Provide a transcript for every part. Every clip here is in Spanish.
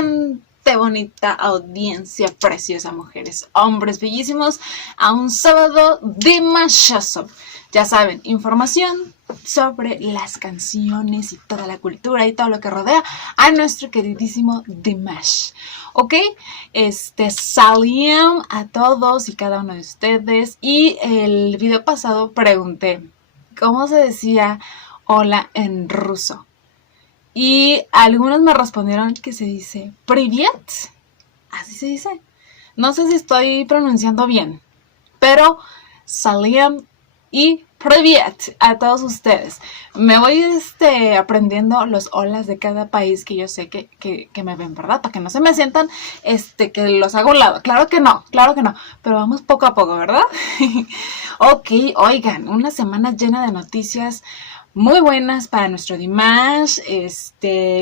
gente bonita, audiencia preciosa, mujeres, hombres bellísimos, a un sábado dimashoso. Ya saben, información sobre las canciones y toda la cultura y todo lo que rodea a nuestro queridísimo Dimash. ¿Ok? Salam a todos y cada uno de ustedes. Y el video pasado pregunté cómo se decía hola en ruso. Y algunos me respondieron que se dice Privyet. Así se dice. No sé si estoy pronunciando bien, pero Salam y Privyet a todos ustedes. Me voy aprendiendo los holas de cada país que yo sé que me ven, ¿verdad? Para que no se me sientan que los hago a un lado. Claro que no, pero vamos poco a poco, ¿verdad? Ok, oigan, una semana llena de noticias muy buenas para nuestro Dimash,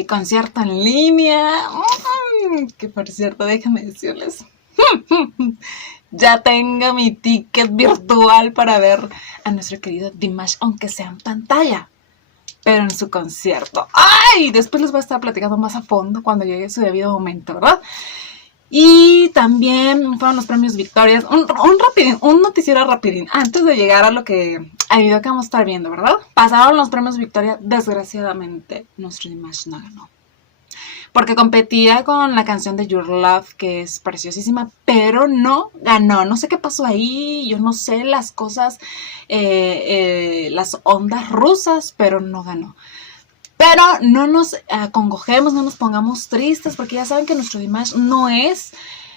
concierto en línea, que por cierto, déjenme decirles, ya tengo mi ticket virtual para ver a nuestro querido Dimash, aunque sea en pantalla, pero en su concierto. ¡Ay! Después les voy a estar platicando más a fondo cuando llegue su debido momento, ¿verdad? Y también fueron los premios Victorias, un noticiero rapidín, antes de llegar al video que vamos a estar viendo, ¿verdad? Pasaron los premios Victoria, desgraciadamente nuestro Dimash no ganó. Porque competía con la canción de Your Love, que es preciosísima, pero no ganó. No sé qué pasó ahí, yo no sé las cosas, las ondas rusas, pero no ganó. Pero no nos acongojemos, no nos pongamos tristes, porque ya saben que nuestro Dimash no es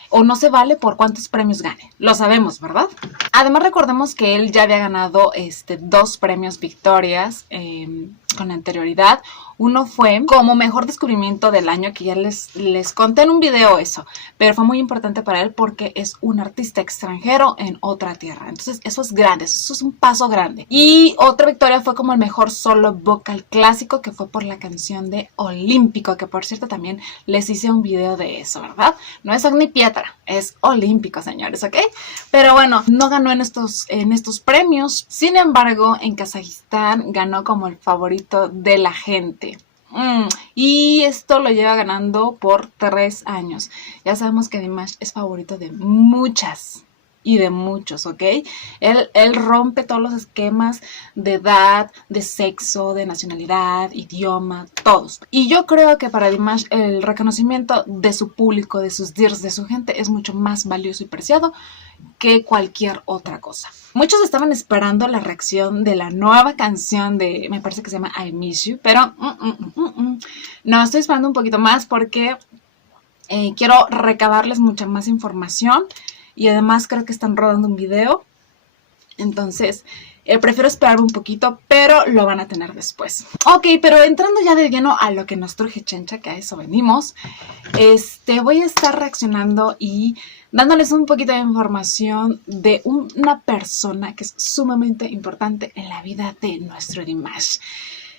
o no se vale por cuántos premios gane. Lo sabemos, ¿verdad? Además, recordemos que él ya había ganado 2 premios Victorias con anterioridad. Uno fue como mejor descubrimiento del año, que ya les conté en un video eso, pero fue muy importante para él porque es un artista extranjero en otra tierra. Entonces eso es grande, eso es un paso grande. Y otra victoria fue como el mejor solo vocal clásico, que fue por la canción de Olímpico, que por cierto también les hice un video de eso, ¿verdad? No es Ognipietra, es Olímpico, señores, ¿ok? Pero bueno, no ganó en estos premios. Sin embargo, en Kazajistán ganó como el favorito de la gente. Y esto lo lleva ganando por 3 años. Ya sabemos que Dimash es favorito de muchas y de muchos, ¿ok? Él rompe todos los esquemas de edad, de sexo, de nacionalidad, idioma, todos. Y yo creo que para Dimash el reconocimiento de su público, de sus dears, de su gente, es mucho más valioso y preciado que cualquier otra cosa. Muchos estaban esperando la reacción de la nueva canción de, me parece que se llama I Miss You, pero no, estoy esperando un poquito más porque quiero recabarles mucha más información. Y además creo que están rodando un video. Entonces, prefiero esperar un poquito, pero lo van a tener después. Ok, pero entrando ya de lleno a lo que nos truje Chencha, que a eso venimos. Voy a estar reaccionando y dándoles un poquito de información de una persona que es sumamente importante en la vida de nuestro Dimash.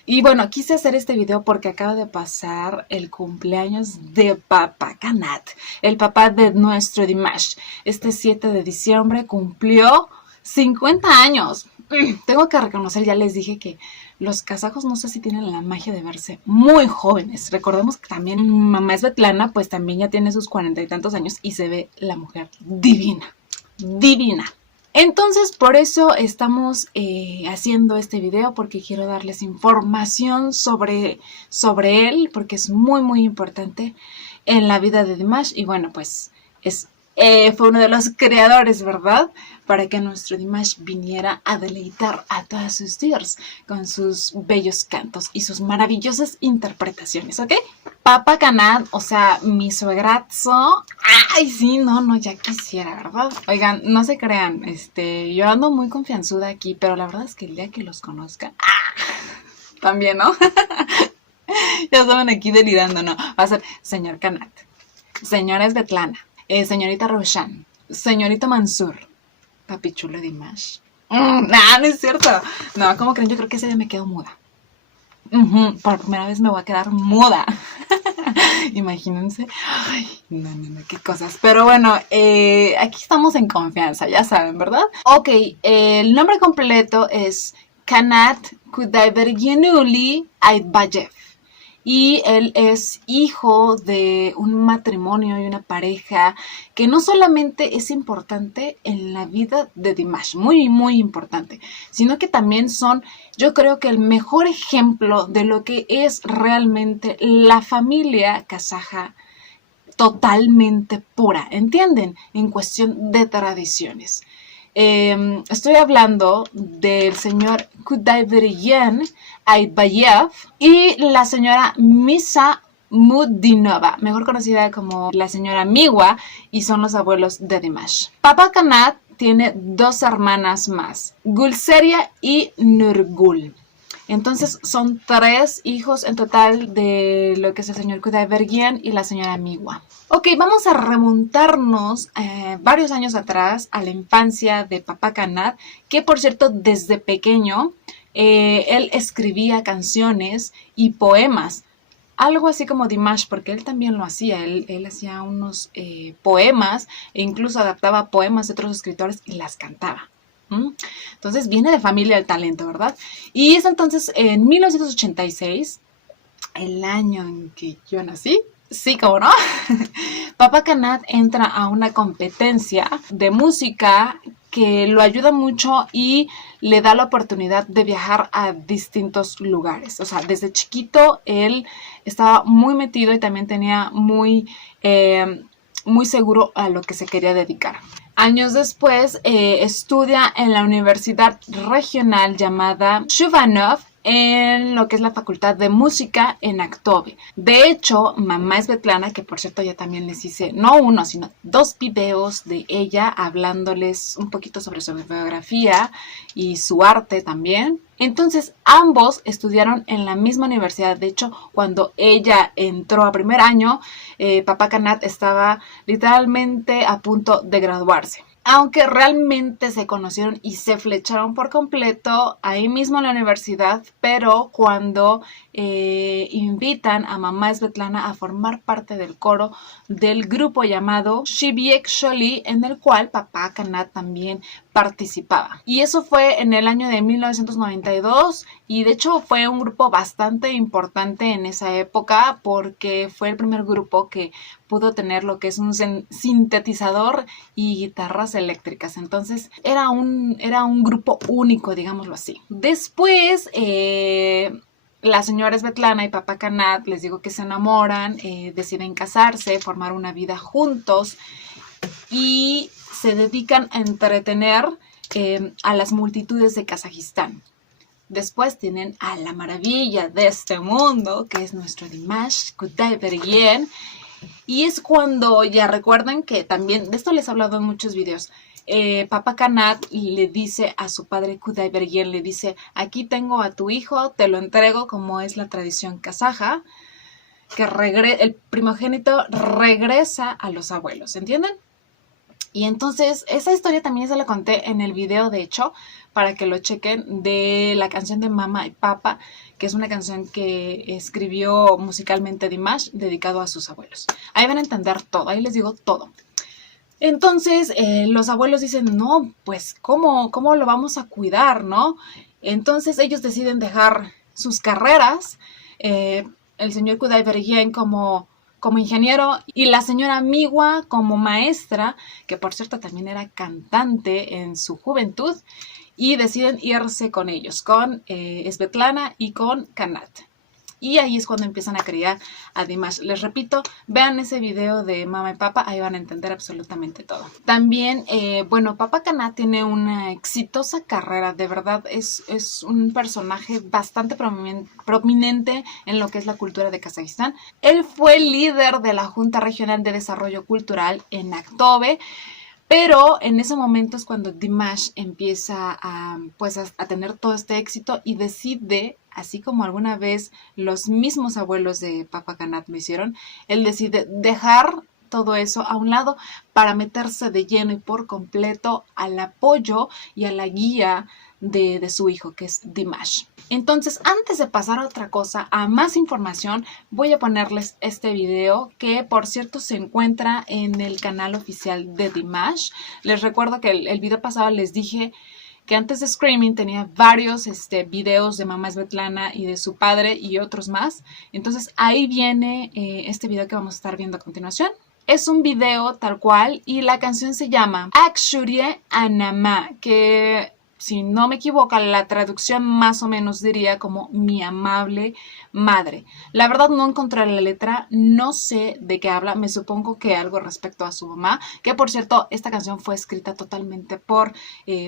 Y bueno, quise hacer este video porque acaba de pasar el cumpleaños de Papá Kanat, el papá de nuestro Dimash. 7 de diciembre cumplió 50 años. Tengo que reconocer, ya les dije que los kazajos no sé si tienen la magia de verse muy jóvenes. Recordemos que también mamá Svetlana, pues también ya tiene sus 40 y tantos años y se ve la mujer divina, divina. Entonces, por eso estamos haciendo este video, porque quiero darles información sobre él, porque es muy, muy importante en la vida de Dimash. Y bueno, pues fue uno de los creadores, ¿verdad? Para que nuestro Dimash viniera a deleitar a todas sus dears con sus bellos cantos y sus maravillosas interpretaciones, ¿ok? Papá Kanat, o sea, mi suegrazo. Ay, sí, no, ya quisiera, ¿verdad? Oigan, no se crean, yo ando muy confianzuda aquí, pero la verdad es que el día que los conozcan, también, ¿no? Ya saben, aquí delirando, ¿no? Va a ser señor Kanat, señora Svetlana, señorita Roshan, señorito Mansur, papi chulo Dimash. No es cierto. No, ¿cómo creen? Yo creo que ese día me quedo muda. Por primera vez me voy a quedar muda. Imagínense. Ay, no, qué cosas. Pero bueno, aquí estamos en confianza, ya saben, ¿verdad? Ok, el nombre completo es Kanat Kudaibergenuli Aitbayev. y él es hijo de un matrimonio y una pareja que no solamente es importante en la vida de Dimash, muy muy importante, sino que también son, yo creo que el mejor ejemplo de lo que es realmente la familia kazaja totalmente pura, ¿entienden? En cuestión de tradiciones. Estoy hablando del señor Kudaibergen Aybayev y la señora Misa Mudinova, mejor conocida como la señora Miwa, y son los abuelos de Dimash. Papa Kanat tiene dos hermanas más, Gulseria y Nurgul. Entonces son 3 hijos en total de lo que es el señor Kudaibergen y la señora Miwa. Ok, vamos a remontarnos varios años atrás a la infancia de Papa Kanat, que por cierto desde pequeño él escribía canciones y poemas. Algo así como Dimash, porque él también lo hacía, él hacía unos poemas e incluso adaptaba poemas de otros escritores y las cantaba. Entonces viene de familia el talento, ¿verdad? Y es entonces en 1986, el año en que yo nací, sí, como no, Papa Kanat entra a una competencia de música que lo ayuda mucho y le da la oportunidad de viajar a distintos lugares. O sea, desde chiquito él estaba muy metido y también tenía muy seguro a lo que se quería dedicar. Años después estudia en la universidad regional llamada Shuvanov en lo que es la Facultad de Música en Aktobe. De hecho, mamá Svetlana, que por cierto ya también les hice no uno, sino 2 videos de ella hablándoles un poquito sobre su biografía y su arte también. Entonces, ambos estudiaron en la misma universidad. De hecho, cuando ella entró a primer año, Papa Kanat estaba literalmente a punto de graduarse. Aunque realmente se conocieron y se flecharon por completo ahí mismo en la universidad, pero cuando invitan a mamá Svetlana a formar parte del coro del grupo llamado Shibiek Sholi, en el cual Papa Kanat también participaba. Y eso fue en el año de 1992 y de hecho fue un grupo bastante importante en esa época porque fue el primer grupo que pudo tener lo que es un sintetizador y guitarras eléctricas. Entonces era un grupo único, digámoslo así. Después la señora Svetlana y Papa Kanat, les digo que se enamoran, deciden casarse, formar una vida juntos y se dedican a entretener a las multitudes de Kazajistán. Después tienen a la maravilla de este mundo, que es nuestro Dimash Kudaibergen. Y es cuando, ya recuerden que también, de esto les he hablado en muchos videos, Papa Kanat le dice a su padre Kudaibergen, le dice, aquí tengo a tu hijo, te lo entrego como es la tradición kazaja, que el primogénito regresa a los abuelos, ¿entienden? Y entonces, esa historia también se la conté en el video, de hecho, para que lo chequen, de la canción de Mama y Papa, que es una canción que escribió musicalmente Dimash, dedicado a sus abuelos. Ahí van a entender todo, ahí les digo todo. Entonces, los abuelos dicen, no, pues, ¿cómo lo vamos a cuidar, no? Entonces, ellos deciden dejar sus carreras, el señor Kudaibergen como ingeniero y la señora Miwa como maestra, que por cierto también era cantante en su juventud, y deciden irse con ellos, con Svetlana y con Kanat. Y ahí es cuando empiezan a criar a Dimash. Les repito, vean ese video de Mama y Papa, ahí van a entender absolutamente todo. También, bueno, Papa Kanat tiene una exitosa carrera, de verdad es un personaje bastante prominente en lo que es la cultura de Kazajistán. Él fue líder de la Junta Regional de Desarrollo Cultural en Aktobe, pero en ese momento es cuando Dimash empieza a tener todo este éxito y decide, así como alguna vez los mismos abuelos de Papa Kanat lo hicieron, él decide dejar todo eso a un lado para meterse de lleno y por completo al apoyo y a la guía de su hijo, que es Dimash. Entonces, antes de pasar a otra cosa, a más información, voy a ponerles este video que, por cierto, se encuentra en el canal oficial de Dimash. Les recuerdo que el video pasado les dije que antes de Screaming tenía varios videos de Mamá Svetlana y de su padre y otros más. Entonces ahí viene este video que vamos a estar viendo a continuación. Es un video tal cual y la canción se llama Akshurie Anama, que si no me equivoco, la traducción más o menos diría como mi amable madre. La verdad no encontré la letra, no sé de qué habla, me supongo que algo respecto a su mamá, que por cierto, esta canción fue escrita totalmente por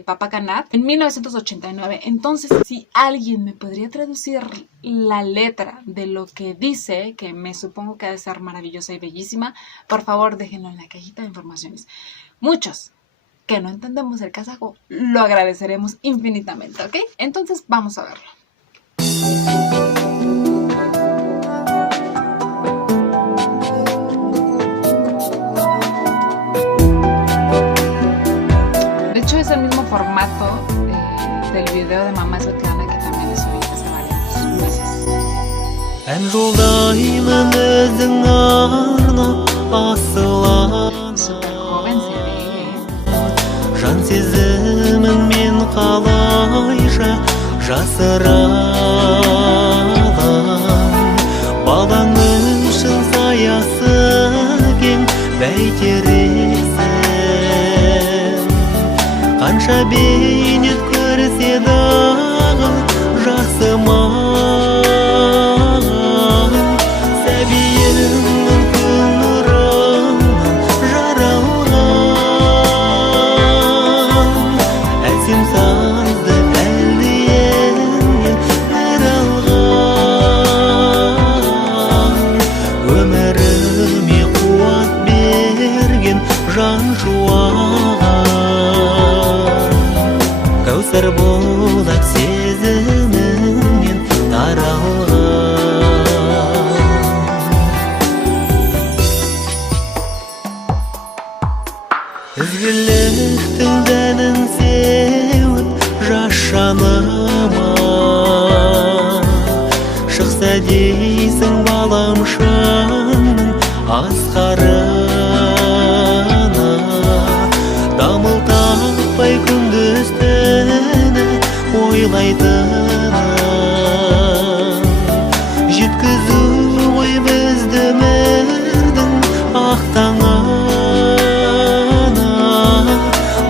Papa Kanat en 1989. Entonces, si alguien me podría traducir la letra de lo que dice, que me supongo que ha de ser maravillosa y bellísima, por favor déjenlo en la cajita de informaciones. Muchos que no entendemos el kazajo, lo agradeceremos infinitamente, ¿ok? Entonces vamos a verlo. De hecho es el mismo formato del video de Mamá Svetlana que también le subí hace varios meses. Súper joven se ve. Жан сезімін мен қалайша жасырамын Балаң үшін саясы кең бәйтересің Қанша бейнет көрсе дағы жақсы маған Сәбиіңнің күн нұрынан жаралған Әсем сазды әлдиеннен нәр алған Өміріме қуат берген жан жуаған Кәусар болат сезіміңнен таралған Ізгіліктің дәнін сеуіп жас жаныма Шықса дейсің балам шаңның асқарына Дамыл таппай күндіз түні ойлайтыным Жеткізу ғой бізді өмірдің ақ таңына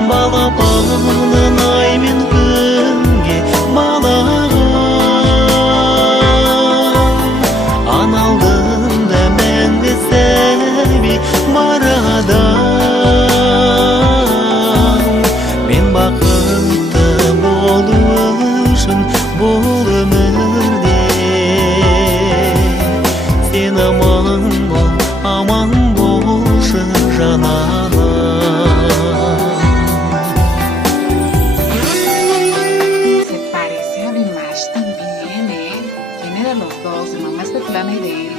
Балапанын ай мен күнге балаған Ана алдында мәңгі сәби марадан Мен бақытты болу үшін бұл өмірде Сен аман болшы жананым Se parece a Dimash también, ¿eh? Tiene de los dos, de Mamá Svetlana y de él.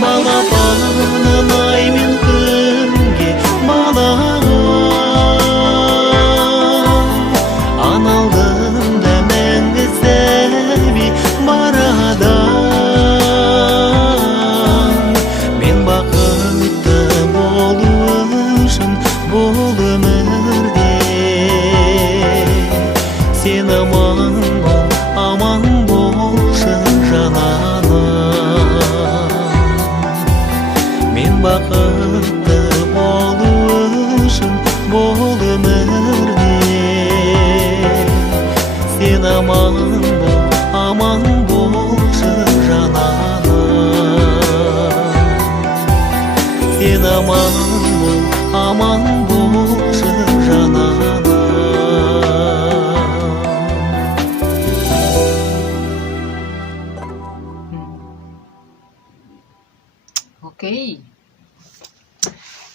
Балапанын ай мен күнге балаған Ана алдында мәңгі сәби марадан Мен бақытты болу үшін бұл өмірде Сен аман болшы жананым Мен бақытты болу үшін бұл өмірде Сен аман болшы жананым Сен аман болшы жананым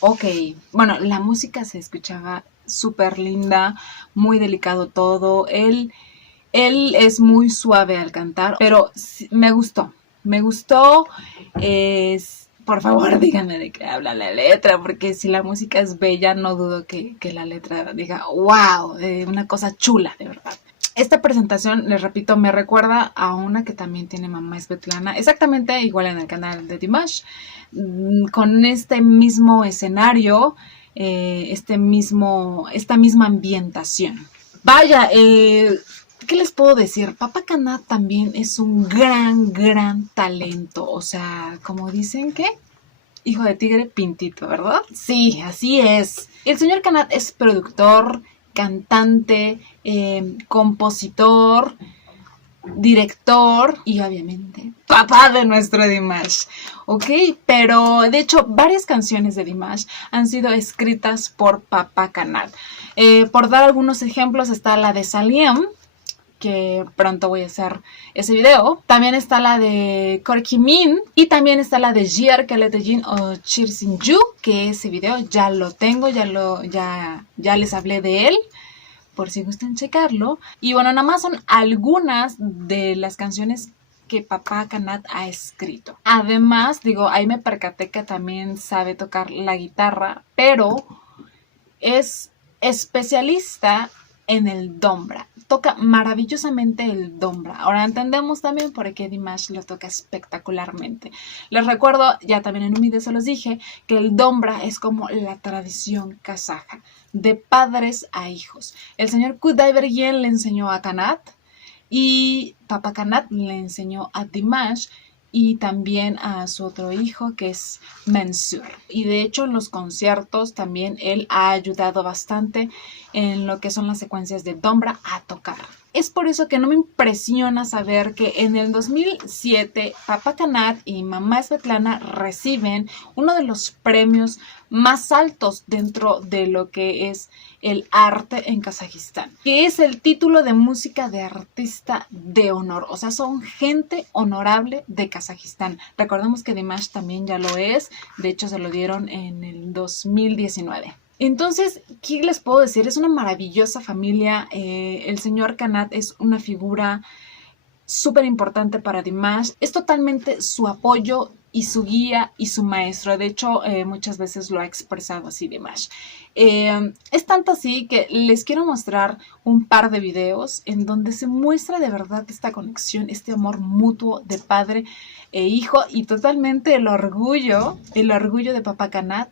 Ok, bueno, la música se escuchaba súper linda, muy delicado todo. Él es muy suave al cantar, pero me gustó. Por favor, díganme de qué habla la letra, porque si la música es bella, no dudo que la letra diga, wow, una cosa chula, de verdad. Esta presentación, les repito, me recuerda a una que también tiene mamá Svetlana, exactamente igual en el canal de Dimash, con este mismo escenario, esta misma ambientación. Vaya, ¿qué les puedo decir? Papa Canat también es un gran talento. O sea, como dicen que hijo de tigre pintito, ¿verdad? Sí, así es. El señor Canat es productor, cantante, compositor, director y obviamente papá de nuestro Dimash, ¿ok? Pero de hecho varias canciones de Dimash han sido escritas por Papa Canat. Por dar algunos ejemplos está la de Saliem, que pronto voy a hacer ese video. También está la de Corky Min y también está la de Jier Keletejin o Chirsinju, que ese video ya lo tengo, ya les hablé de él, por si gustan checarlo. Y bueno, nada más son algunas de las canciones que Papa Canat ha escrito. Además, digo, ahí me percaté que también sabe tocar la guitarra, pero es especialista en el dombra. Toca maravillosamente el dombra. Ahora entendemos también por qué Dimash lo toca espectacularmente. Les recuerdo, ya también en un video se los dije, que el dombra es como la tradición kazaja, de padres a hijos. El señor Kudaibergen le enseñó a Canat y Papa Canat le enseñó a Dimash y también a su otro hijo que es Mensur. Y de hecho en los conciertos también él ha ayudado bastante en lo que son las secuencias de dombra a tocar. Es por eso que no me impresiona saber que en el 2007 Papa Canat y mamá Svetlana reciben uno de los premios más altos dentro de lo que es el arte en Kazajistán, que es el título de música de artista de honor. O sea, son gente honorable de Kazajistán. Recordemos que Dimash también ya lo es. De hecho, se lo dieron en el 2019. Entonces, ¿qué les puedo decir? Es una maravillosa familia. El señor Canat es una figura súper importante para Dimash. Es totalmente su apoyo y su guía y su maestro. De hecho, muchas veces lo ha expresado así Dimash. Es tanto así que les quiero mostrar un par de videos en donde se muestra de verdad esta conexión, este amor mutuo de padre e hijo y totalmente el orgullo de Papa Canat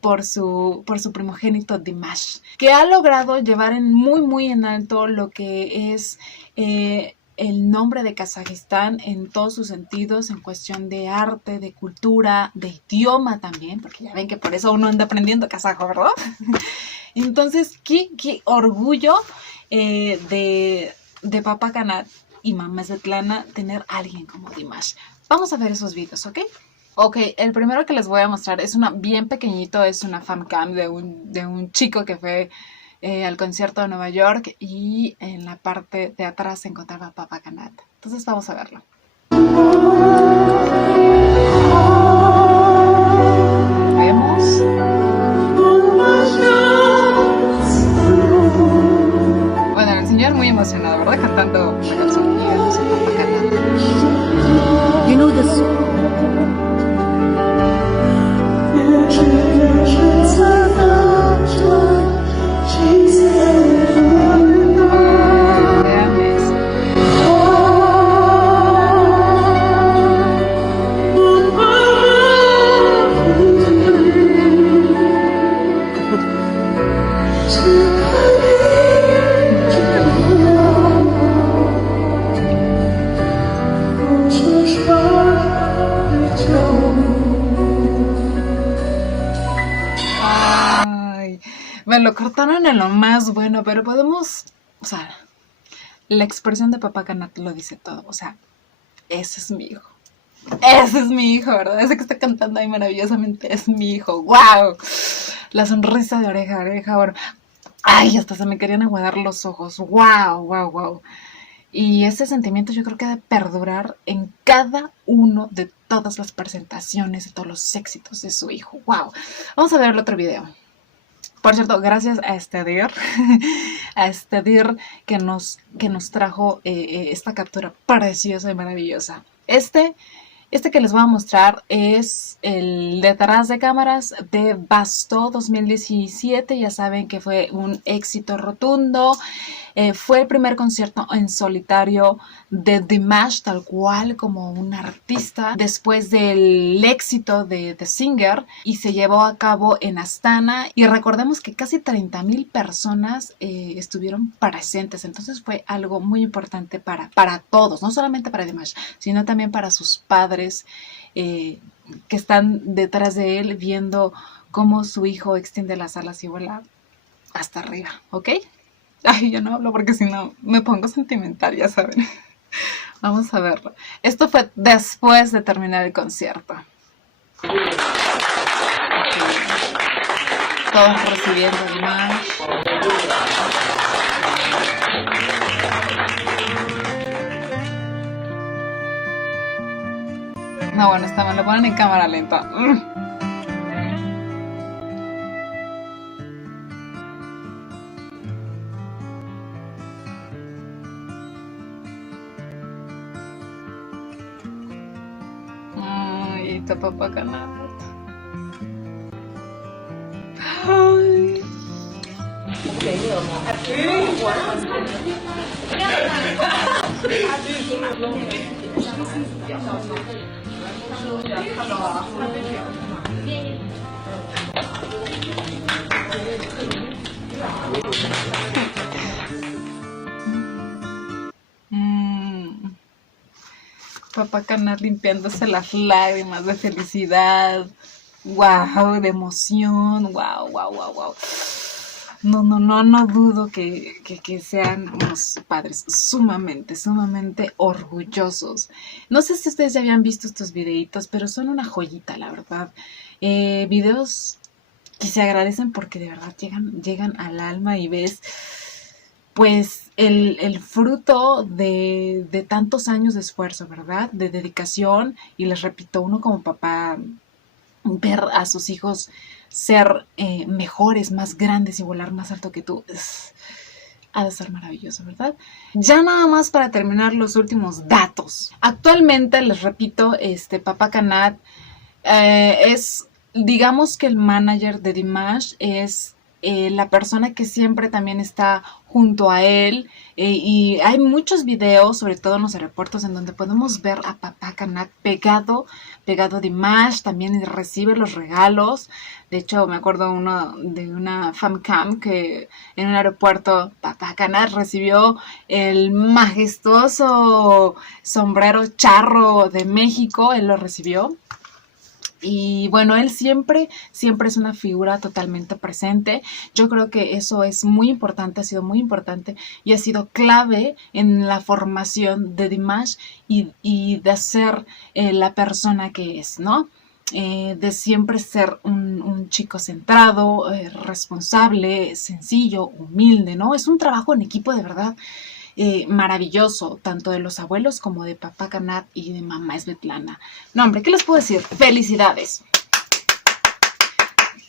por su primogénito Dimash, que ha logrado llevar muy en alto lo que es el nombre de Kazajistán en todos sus sentidos, en cuestión de arte, de cultura, de idioma también, porque ya ven que por eso uno anda aprendiendo kazajo, ¿verdad? Entonces, qué orgullo de Papa Canat y mamá Svetlana tener a alguien como Dimash. Vamos a ver esos videos, ¿ok? Ok, el primero que les voy a mostrar es bien pequeñito, es una fancam de un chico que fue al concierto de Nueva York y en la parte de atrás se encontraba Papa Canat. Entonces vamos a verlo. Vemos. Bueno, el señor muy emocionado, ¿verdad? Cantando la canción. Y vemos a Papa Canat. You know this. Vean eso. Ay, me lo cortaron en lo más bueno, pero podemos, o sea, la expresión de Papa Canat lo dice todo. O sea, ese es mi hijo. Ese es mi hijo, ¿verdad? Ese que está cantando ahí maravillosamente es mi hijo. ¡Wow! La sonrisa de oreja a oreja. Bueno, ay, hasta se me querían aguadar los ojos. ¡Wow! Y ese sentimiento yo creo que debe perdurar en cada uno de todas las presentaciones, de todos los éxitos de su hijo. ¡Wow! Vamos a ver el otro video. Por cierto, gracias a Estedir, que nos trajo esta captura preciosa y maravillosa. Este que les voy a mostrar es el detrás de cámaras de Basto 2017. Ya saben que fue un éxito rotundo. Fue el primer concierto en solitario de Dimash, tal cual como un artista, después del éxito de The Singer, y se llevó a cabo en Astana, y recordemos que casi 30,000 personas estuvieron presentes. Entonces fue algo muy importante para todos, no solamente para Dimash, sino también para sus padres, que están detrás de él viendo cómo su hijo extiende las alas y vuela hasta arriba, ¿ok? Ay, yo no hablo porque si no me pongo sentimental, ya saben. Vamos a verlo. Esto fue después de terminar el concierto. Todos recibiendo más. No, bueno, está mal, lo ponen en cámara lenta. Ay, está Papá Canal. Ay. Papá Canal limpiándose las lágrimas de felicidad, wow, de emoción, wow. No dudo que sean unos padres sumamente orgullosos. No sé si ustedes ya habían visto estos videitos, pero son una joyita, la verdad. Videos que se agradecen porque de verdad llegan al alma y ves pues el fruto de tantos años de esfuerzo, ¿verdad? De dedicación, y les repito, uno como papá, ver a sus hijos ser mejores, más grandes y volar más alto que tú, ha de ser maravilloso, ¿verdad? Ya nada más para terminar los últimos datos. Actualmente, les repito, Papá Canal es, digamos que el manager de Dimash, es la persona que siempre también está junto a él, y hay muchos videos, sobre todo en los aeropuertos, en donde podemos ver a Papá Canal pegado a Dimash, también recibe los regalos. De hecho, me acuerdo de una FamCam que en un aeropuerto Papá Canal recibió el majestuoso sombrero charro de México, él lo recibió. Y bueno, él siempre es una figura totalmente presente. Yo creo que eso es muy importante, ha sido muy importante y ha sido clave en la formación de Dimash y de ser la persona que es, ¿no? De siempre ser un chico centrado, responsable, sencillo, humilde, ¿no? Es un trabajo en equipo de verdad. Maravilloso, tanto de los abuelos como de Papá Canal y de mamá Svetlana. No, hombre, ¿qué les puedo decir? Felicidades.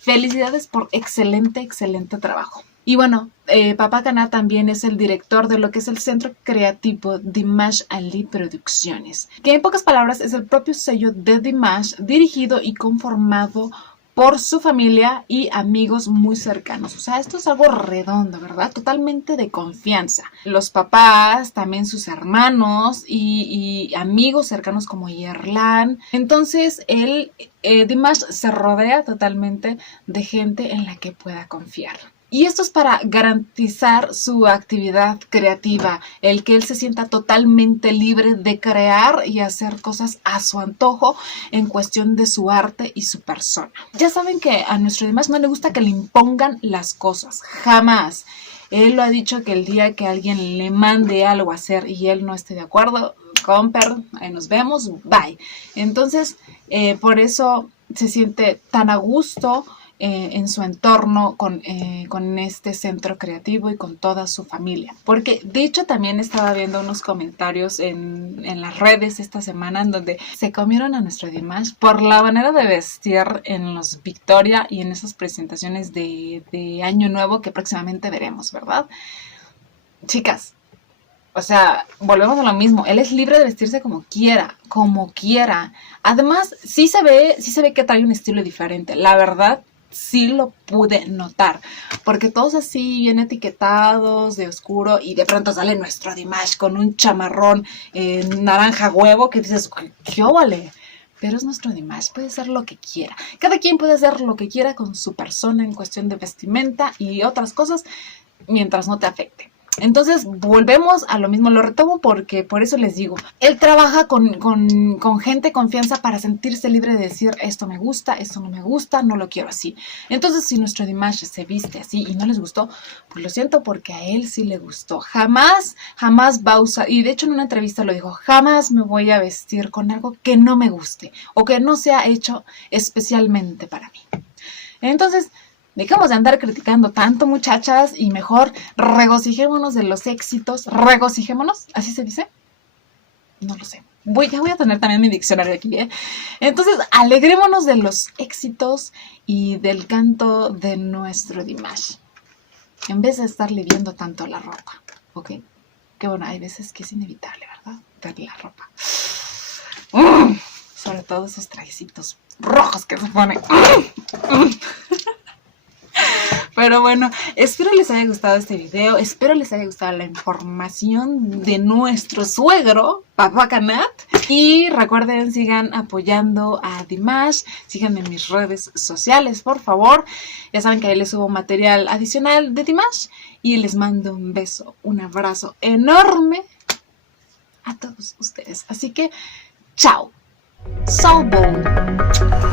Felicidades por excelente trabajo. Y bueno, Papá Canal también es el director de lo que es el centro creativo Dimash Ali Producciones, que en pocas palabras es el propio sello de Dimash, dirigido y conformado por su familia y amigos muy cercanos. O sea, esto es algo redondo, ¿verdad? Totalmente de confianza. Los papás, también sus hermanos y amigos cercanos como Yerlan. Entonces, Dimash se rodea totalmente de gente en la que pueda confiar. Y esto es para garantizar su actividad creativa, el que él se sienta totalmente libre de crear y hacer cosas a su antojo en cuestión de su arte y su persona. Ya saben que a nuestro Dimash no le gusta que le impongan las cosas, jamás. Él lo ha dicho, que el día que alguien le mande algo a hacer y él no esté de acuerdo, comper, ahí nos vemos, bye. Entonces, por eso se siente tan a gusto en su entorno con este centro creativo y con toda su familia. Porque de hecho también estaba viendo unos comentarios en las redes esta semana en donde se comieron a nuestro Dimash por la manera de vestir en los Victoria y en esas presentaciones de Año Nuevo que próximamente veremos, ¿verdad? Chicas, o sea, volvemos a lo mismo. Él es libre de vestirse como quiera. Además, sí se ve que trae un estilo diferente. La verdad, sí lo pude notar, porque todos así bien etiquetados de oscuro y de pronto sale nuestro Dimash con un chamarrón naranja huevo que dices, ¿qué óvale? Pero es nuestro Dimash, puede ser lo que quiera. Cada quien puede hacer lo que quiera con su persona en cuestión de vestimenta y otras cosas mientras no te afecte. Entonces volvemos a lo mismo, lo retomo porque por eso les digo, él trabaja con gente de confianza para sentirse libre de decir esto me gusta, esto no me gusta, no lo quiero así. Entonces si nuestro Dimash se viste así y no les gustó, pues lo siento porque a él sí le gustó. Jamás va a usar, y de hecho en una entrevista lo dijo, jamás me voy a vestir con algo que no me guste o que no sea hecho especialmente para mí. Entonces, dejemos de andar criticando tanto, muchachas, y mejor regocijémonos de los éxitos. ¿Regocijémonos? ¿Así se dice? No lo sé. Ya voy a tener también mi diccionario aquí, ¿eh? Entonces, alegrémonos de los éxitos y del canto de nuestro Dimash. En vez de estarle viendo tanto la ropa, ¿ok? Que bueno, hay veces que es inevitable, ¿verdad? Ver la ropa. Sobre todo esos trajecitos rojos que se ponen. Pero bueno, espero les haya gustado este video, espero les haya gustado la información de nuestro suegro, Papá Canat. Y recuerden, sigan apoyando a Dimash, síganme en mis redes sociales, por favor. Ya saben que ahí les subo material adicional de Dimash. Y les mando un beso, un abrazo enorme a todos ustedes. Así que, chao. So bold.